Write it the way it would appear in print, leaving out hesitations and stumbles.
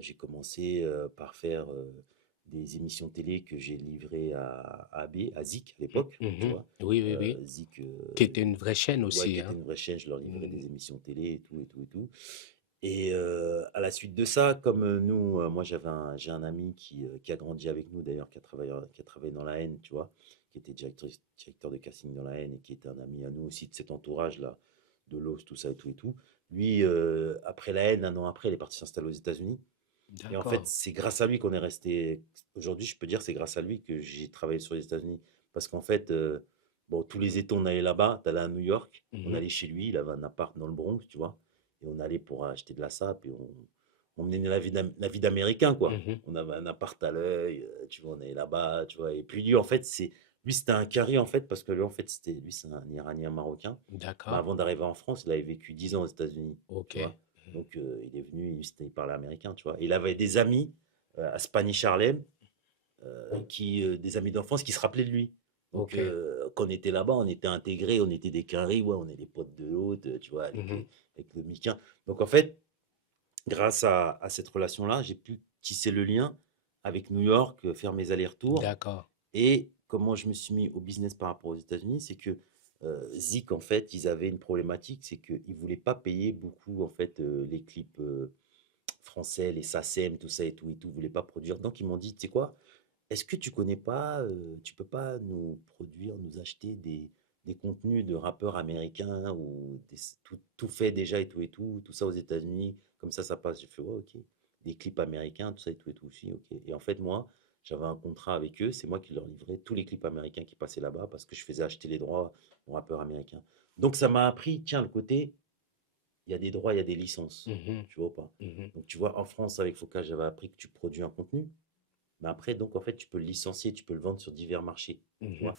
J'ai commencé par faire des émissions télé que j'ai livrées à AB, à Zik à l'époque, tu Mmh. vois. Oui, oui, oui. Zik, Qui était une vraie chaîne ouais, qui aussi, était hein? une vraie chaîne, je leur livrais Mmh. des émissions télé et tout, et tout, et tout. Et à la suite de ça, comme nous, moi j'ai un ami qui a grandi avec nous d'ailleurs, qui a travaillé dans la haine, tu vois, qui était directeur de casting dans la haine et qui était un ami à nous aussi de cet entourage-là, de l'os, tout ça et tout et tout. Lui, après la haine, un an après, il est parti s'installer aux États-Unis. Et en fait, D'accord. c'est grâce à lui qu'on est resté. Aujourd'hui, je peux dire c'est grâce à lui que j'ai travaillé sur les États-Unis. Parce qu'en fait, bon, tous les étés, on allait là-bas, t'allais à New York, on Mmh. allait chez lui, il avait un appart dans le Bronx, tu vois. Et on allait pour acheter de la sape et on menait la vie d'Américain, quoi. Mmh. On avait un appart à l'œil, tu vois, on allait là-bas, tu vois. Et puis lui, en fait, lui, c'était un carré, en fait, parce que lui, en fait, lui, c'est un Iranien marocain. Mais D'accord. avant d'arriver en France, il avait vécu 10 ans aux États-Unis, tu OK. vois. Donc, il est venu, il parlait américain, tu vois. Et il avait des amis à Spanish Harlem, des amis d'enfance qui se rappelaient de lui. Donc, OK. quand on était là-bas, on était intégrés, on était des carrés, ouais, on est les potes de l'autre, tu vois, Mmh. avec le Micain. Donc, en fait, grâce à cette relation-là, j'ai pu tisser le lien avec New York, faire mes allers-retours. D'accord. Et comment je me suis mis au business par rapport aux États-Unis, c'est que Zik, en fait, ils avaient une problématique, c'est qu'ils ne voulaient pas payer beaucoup, en fait, les clips français, les SACEM, tout ça et tout, ils voulaient pas produire. Donc, ils m'ont dit, tu sais quoi, est-ce que tu connais pas, tu peux pas nous produire, nous acheter des contenus de rappeurs américains ou tout fait déjà et tout ça aux États-Unis, comme ça passe. J'ai fait, ouais, ok. Des clips américains, tout ça et tout aussi, ok. Et en fait, moi, j'avais un contrat avec eux, c'est moi qui leur livrais tous les clips américains qui passaient là-bas parce que je faisais acheter les droits aux rappeurs américains. Donc, ça m'a appris, tiens, le côté, il y a des droits, il y a des licences, Mmh. tu vois ou pas? Mmh. Donc, tu vois, en France, avec Foca, j'avais appris que tu produis un contenu. Mais après, donc, en fait, tu peux le licencier, tu peux le vendre sur divers marchés, tu Mmh. vois.